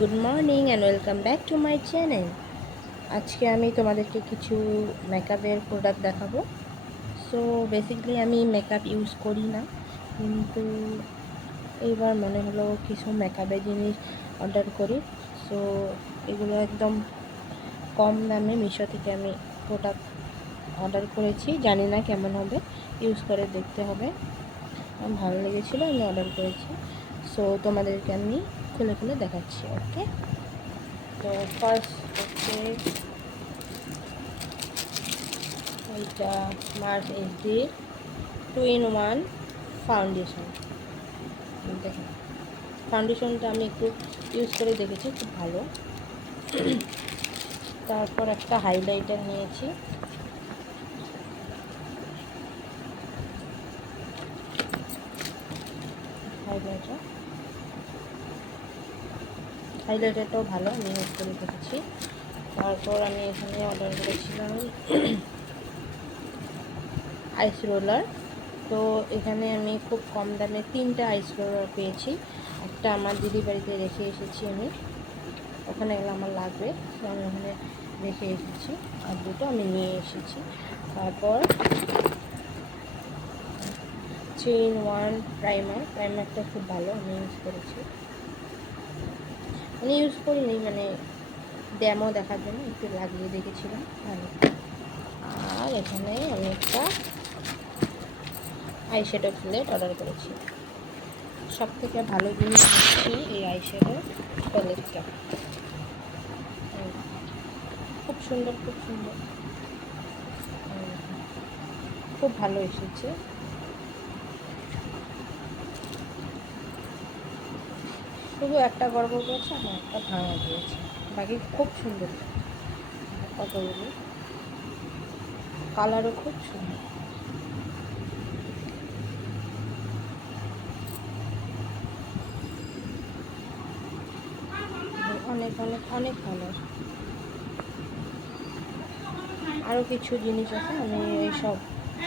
Good morning and welcome back to my channel. আজকে আমি তোমাদেরকে কিছু মেকআপের প্রোডাক্ট দেখাবো। সো বেসিক্যালি আমি মেকআপ ইউজ করি না, কিন্তু এইবার মনে হলো কিছু মেকআপের জিনিস অর্ডার করি। সো এগুলো একদম কম দামে মিশো থেকে আমি প্রোডাক্ট অর্ডার করেছি। জানি না কেমন হবে, ইউজ করে দেখতে হবে। আমার ভালো লেগেছিলো, আমি অর্ডার করেছি। সো তোমাদেরকে আমি খুলে খুলে দেখাচ্ছি। ওকে, তো ফার্স্ট হচ্ছে এইটা মার্স এইচডি 2-in-1 ফাউন্ডেশন। দেখেন, ফাউন্ডেশনটা আমি একটু ইউজ করে দেখেছি, খুব ভালো। তারপর একটা হাইলাইটার নিয়েছি। হাইলাইটারটাও ভালো, আমি ইউজ করে দেখেছি। তারপর আমি এখানে অর্ডার করেছিলাম আইস রোলার। তো এখানে আমি খুব কম দামে 3টা আইস রোলার পেয়েছি। একটা আমার দিদি বাড়িতে রেখে এসেছি, আমি ওখানে গেলে আমার লাগবে, তো আমি ওখানে রেখে এসেছি। আর দুটো আমি নিয়ে এসেছি। তারপর 3-in-1 প্রাইমারটা খুব ভালো, আমি ইউজ করেছি। আমি ইউজ করিনি, মানে ড্যামো দেখার জন্য একটু লাগিয়ে দেখেছিলাম ভালো। আর এখানে আমি একটা আইশ্যাডো প্যালেট অর্ডার করেছি। সব থেকে ভালো জিনিস হচ্ছে এই আইশ্যাডো প্যালেটটা, খুব সুন্দর, খুব ভালো এসেছে। শুধু একটা গর্ব করেছে, আমার একটা ভাঙা দিয়েছে, বাকি খুব সুন্দর। কতগুলো কালারও খুব সুন্দর। অনেক অনেক অনেক কালার। আরও কিছু জিনিস আছে, আমি এইসব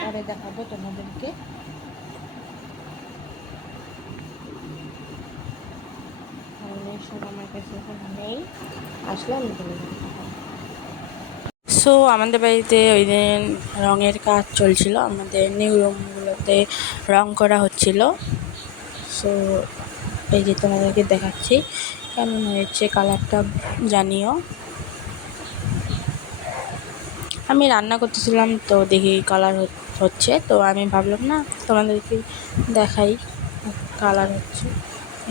পরে দেখাবো তোমাদেরকে। এইসব আমার কাছে এখন নেই, আসলে আমি বলে দেখাবো। সো আমাদের বাড়িতে ওই দিন রঙের কাজ চলছিল, আমাদের নিউ রুমগুলোতে রং করা হচ্ছিল। সো এই যে তোমাদেরকে দেখাচ্ছি কেমন হয়েছে, কালারটা জানিও। আমি রান্না করতেছিলাম, তো দেখি কালার হচ্ছে, তো আমি ভাবলাম না তোমাদেরকে দেখাই কালার হচ্ছে।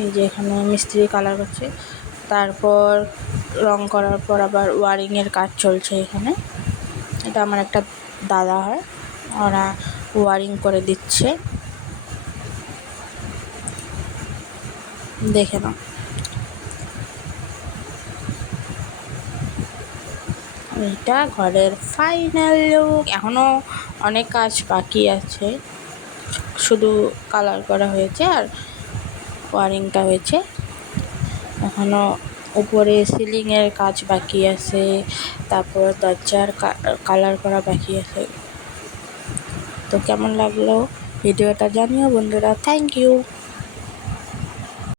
এই যে এখানে মিস্ত্রি কালার হচ্ছে, তারপর রং করার পর আবার ওয়ারিংয়ের কাজ চলছে এখানে। এটা আমার একটা দাদা হয়, ওরা ওয়ারিং করে দিচ্ছে, দেখে নাও। এটা ঘরের ফাইনাল লুক। এখনও অনেক কাজ বাকি আছে, শুধু কালার করা হয়েছে আর ওয়ারিংটা হয়েছে। এখনও উপরে সিলিংয়ের কাজ বাকি আছে, তারপর দরজার কালার করা বাকি আছে। তো কেমন লাগলো ভিডিওটা জানিও বন্ধুরা। Thank you.